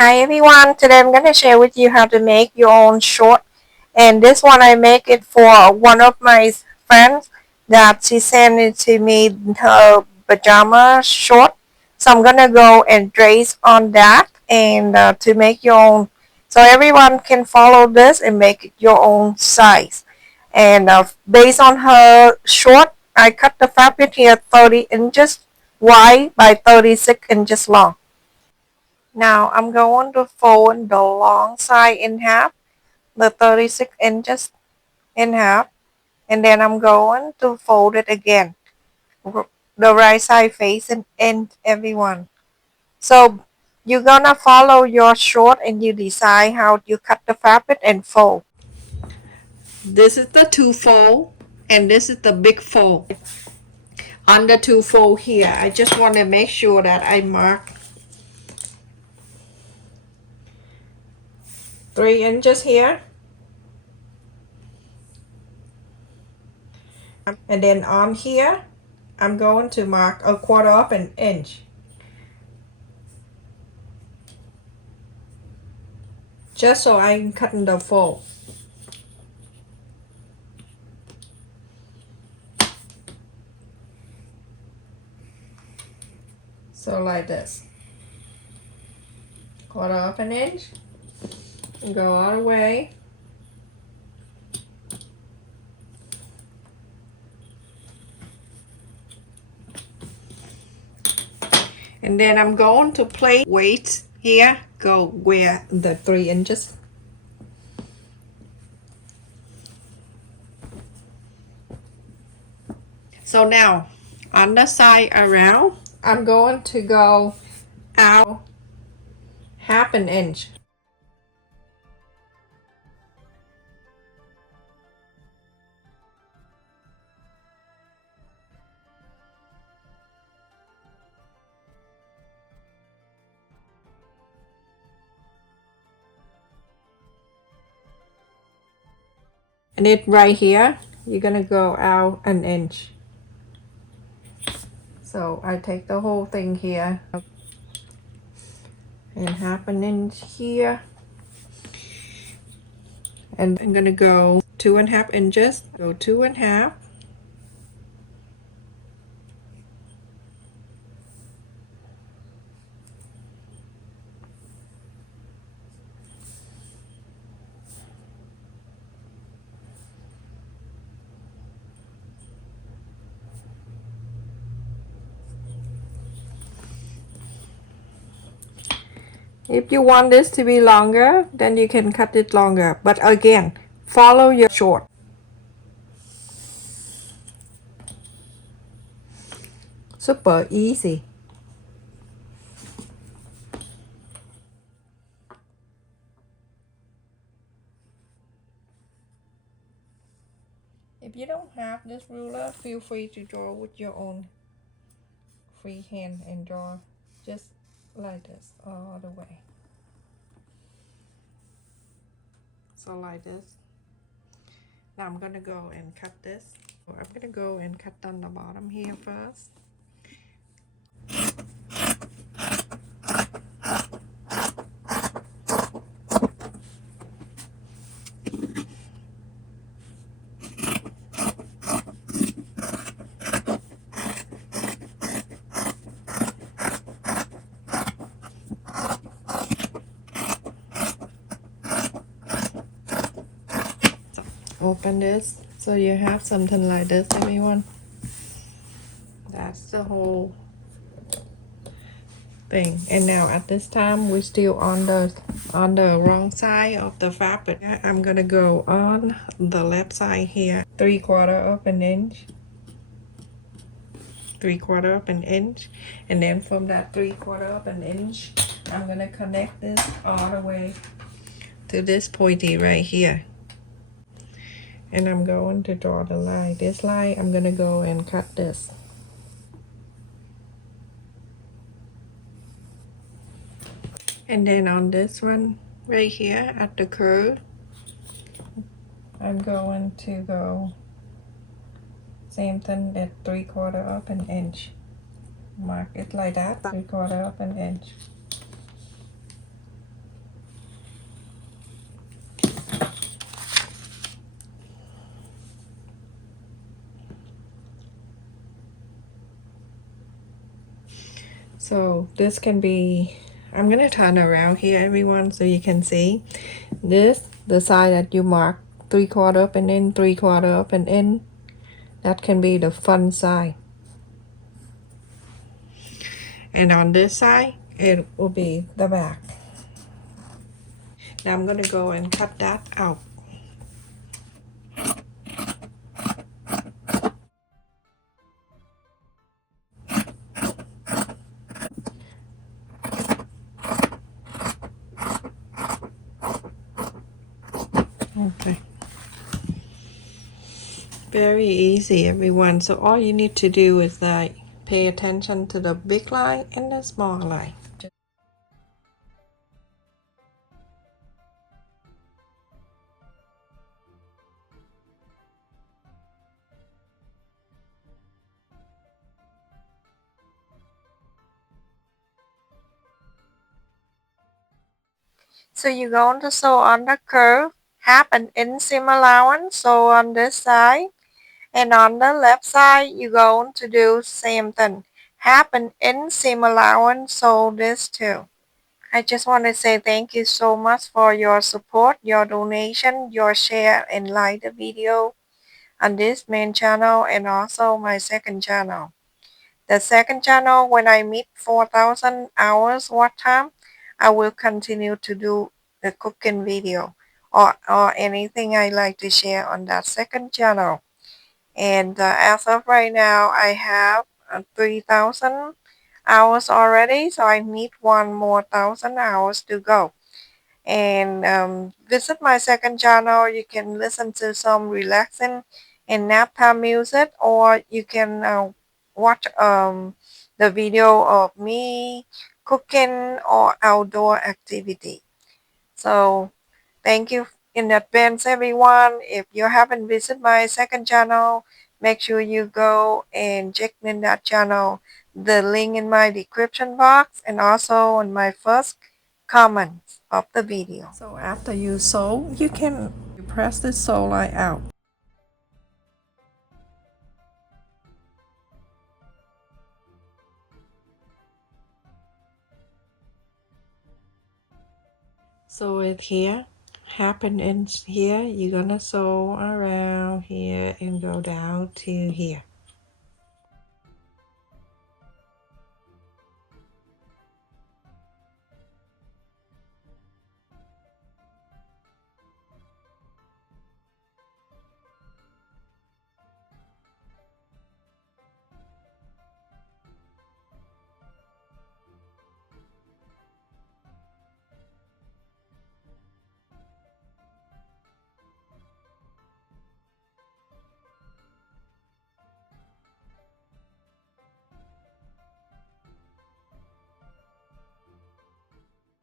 Hi everyone, today I'm going to share with you how to make your own short, and this one I make it for one of my friends that she sent it to me her pajama short. So I'm going to go and trace on that and to make your own, so everyone can follow this and make it your own size. And based on her short, I cut the fabric here 30 inches wide by 36 inches long. Now I'm going to fold the long side in half, the 36 inches in half, and then I'm going to fold it again, the right side facing in everyone. So you're gonna follow your short and you decide how you cut the fabric and fold. This is the two fold and this is the big fold. On the two fold here, I just want to make sure that I mark 3 inches here. And then on here, I'm going to mark a quarter of an inch. Just so I can cut in the fold. So like this. Quarter of an inch. And go all the way. And then I'm going to place weights here. Go where the 3 inches. So now, on the side around, I'm going to go out half an inch. And it right here, you're gonna go out an inch. So I take the whole thing here and half an inch here. And I'm gonna go 2.5 inches, go 2.5. If you want this to be longer, then you can cut it longer. But again, follow your short. Super easy. If you don't have this ruler, feel free to draw with your own free hand and draw just like this all the way. So like this. Now I'm gonna go and cut this. I'm gonna go and cut on the bottom here first. Open this so you have something like this, everyone. That's the whole thing. And now at this time we're still on the wrong side of the fabric. I'm gonna go on the left side here, 3/4 of an inch, 3/4 of an inch, and then from that 3/4 of an inch I'm gonna connect this all the way to this pointy right here. And I'm going to draw the line. This line, I'm gonna go and cut this. And then on this one right here at the curve, I'm going to go same thing at 3/4 of an inch. Mark it like that, 3/4 of an inch. So this can be, I'm gonna turn around here everyone so you can see. This, the side that you mark 3/4 up and in, 3/4 up and in, that can be the front side. And on this side, it will be the back. Now I'm gonna go and cut that out. Okay. Very easy everyone. So all you need to do is like pay attention to the big line and the small line. So you're going to sew on the curve, half an inseam allowance, so on this side. And on the left side, you're going to do same thing. Half an inseam allowance, so this too. I just want to say thank you so much for your support, your donation, your share, and like the video on this main channel and also my second channel. The second channel, when I meet 4,000 hours watch time, I will continue to do the cooking video or anything I like to share on that second channel. And as of right now, I have 3,000 hours already, so I need one more 1,000 hours to go. And visit my second channel. You can listen to some relaxing and nap time music, or you can watch the video of me cooking or outdoor activity. So thank you in advance, everyone. If you haven't visited my second channel, make sure you go and check in that channel. The link in my description box and also on my first comments of the video. So after you sew, you can press the sew line out. Sew it here, happen in here, you're gonna sew around here and go down to here.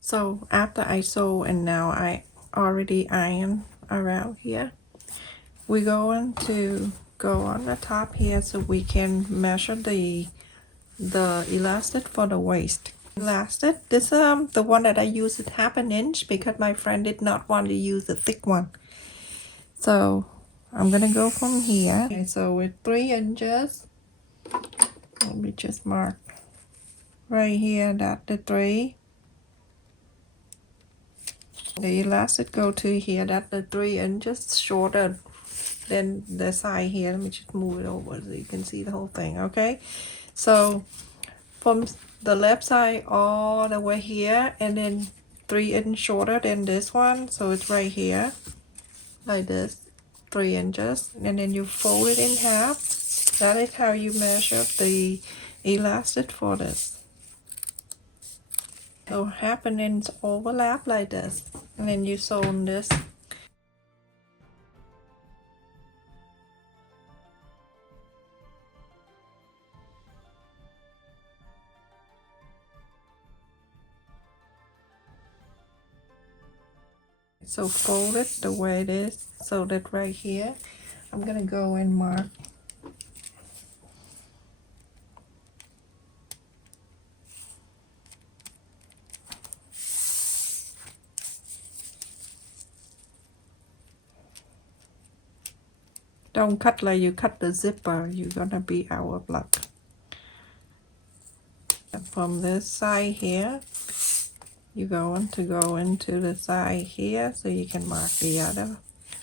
So after I sew and now I already iron around here, we're going to go on the top here so we can measure the elastic for the waist. Elastic, this the one that I use is 1/2 inch because my friend did not want to use the thick one. So I'm gonna go from here. Okay, so with 3 inches, let me just mark right here that the 3. The elastic go to here, that the 3 inches shorter than the side here. Let me just move it over so you can see the whole thing. Okay, so from the left side all the way here, and then 3 inches shorter than this one, so it's right here like this, 3 inches, and then you fold it in half. That is how you measure the elastic for this. So 1/2 inch overlap like this, and then you sew on this. So fold it the way it is, so that right here, I'm gonna go and mark. Don't cut like you cut the zipper, you're gonna be out of luck. from this side here, you're going to go into the side here so you can mark the other.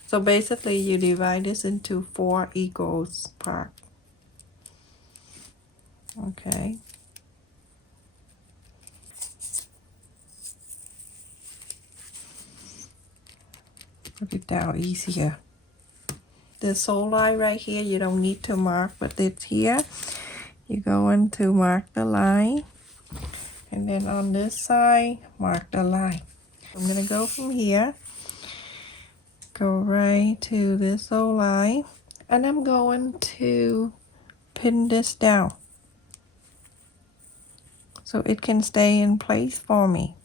So basically you divide this into 4 equal parts. Okay. Put it down easier. The sole line right here, you don't need to mark, but it's here. You're going to mark the line. And then on this side, mark the line. I'm going to go from here. Go right to this sole line. And I'm going to pin this down so it can stay in place for me.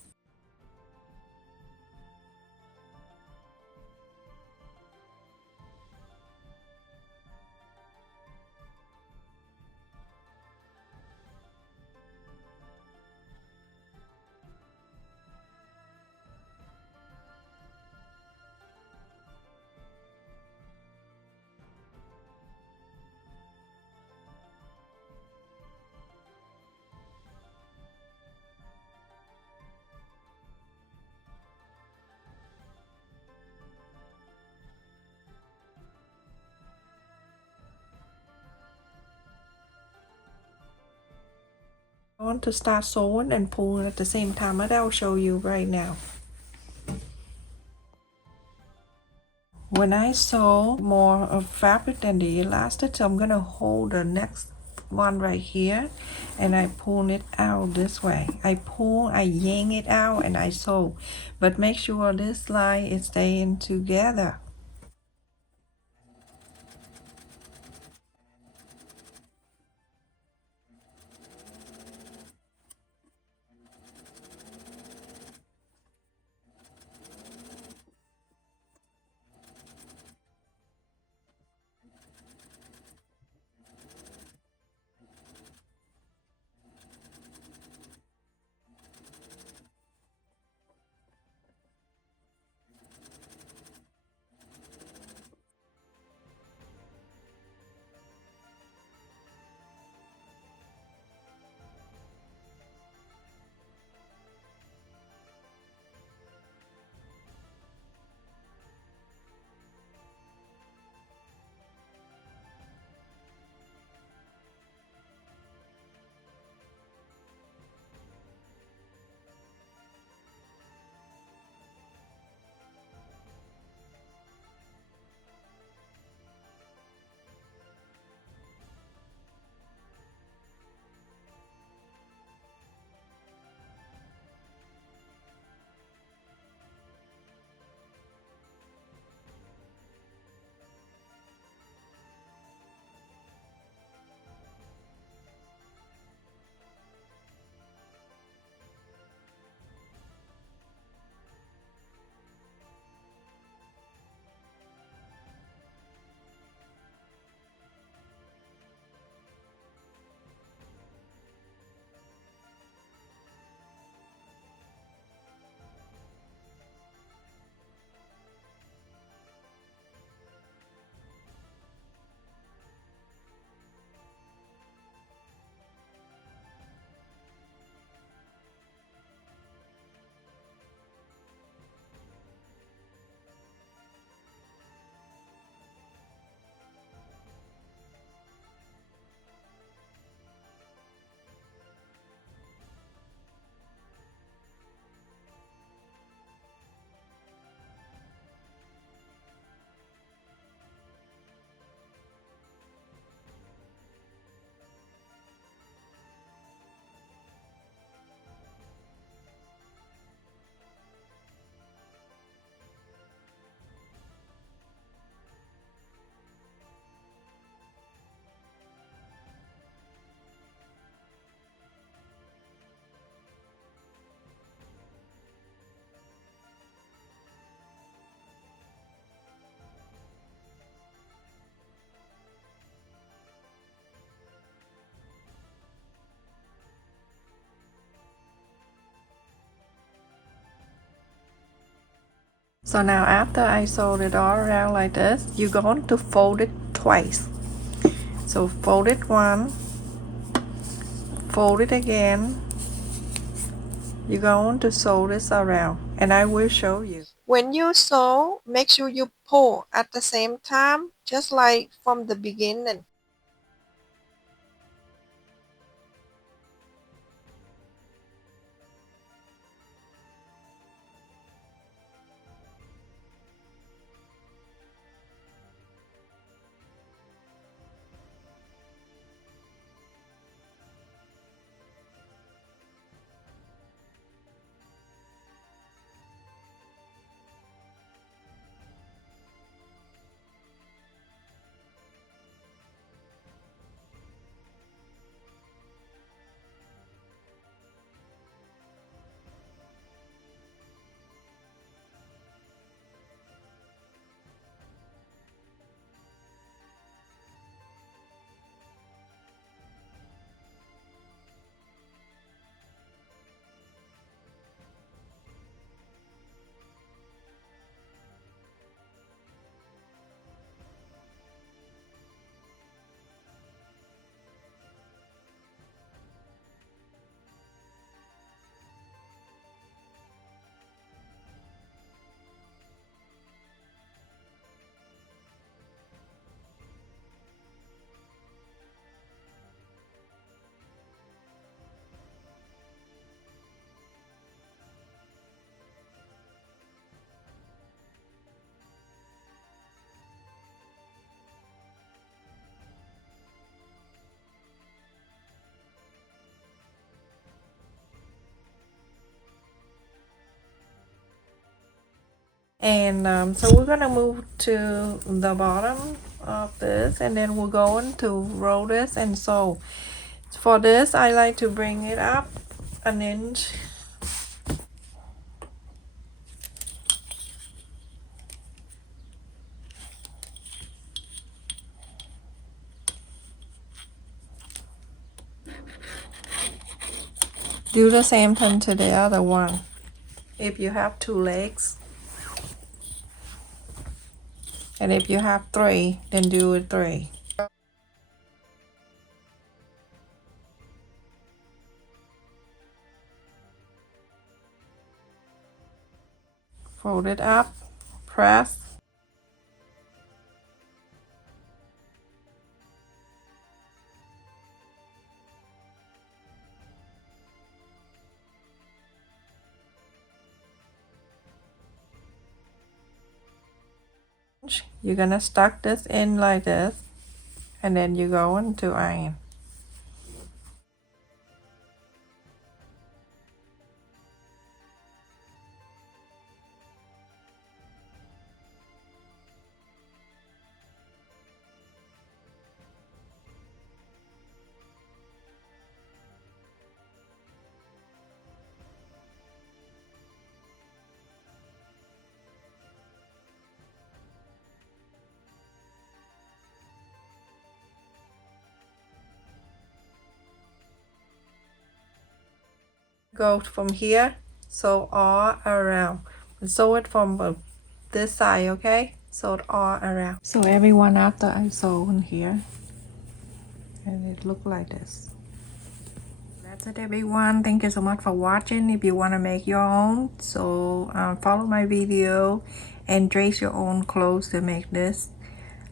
I want to start sewing and pulling at the same time, but I'll show you right now. When I sew more of fabric than the elastic, so I'm going to hold the next one right here and I pull it out this way. I pull, I yank it out and I sew, but make sure this line is staying together. So now after I sewed it all around like this, you're going to fold it twice. So fold it one, fold it again, You're going to sew this around, and I will show you. When you sew, make sure you pull at the same time, just like from the beginning. And so we're gonna move to the bottom of this, and then we're going to roll this and sew. For this, I like to bring it up an inch. Do the same thing to the other one. If you have 2 legs, and if you have 3, then do it 3. Fold it up, press. You're gonna stuck this in like this, and then you're going to iron. Go from here, sew all around, and sew it from this side, okay? Sew it all around. So everyone after I sew in here, and it look like this. That's it, everyone. Thank you so much for watching. If you want to make your own, so follow my video and trace your own clothes to make this.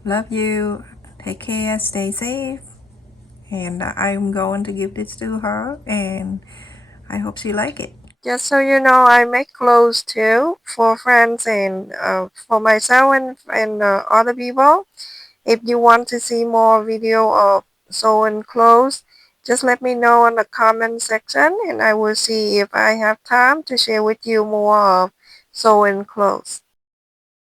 Love you. Take care. Stay safe. And I'm going to give this to her, and I hope she like it. Just so you know, I make clothes too for friends and for myself and other people. If you want to see more video of sewing clothes, just let me know in the comment section, and I will see if I have time to share with you more of sewing clothes.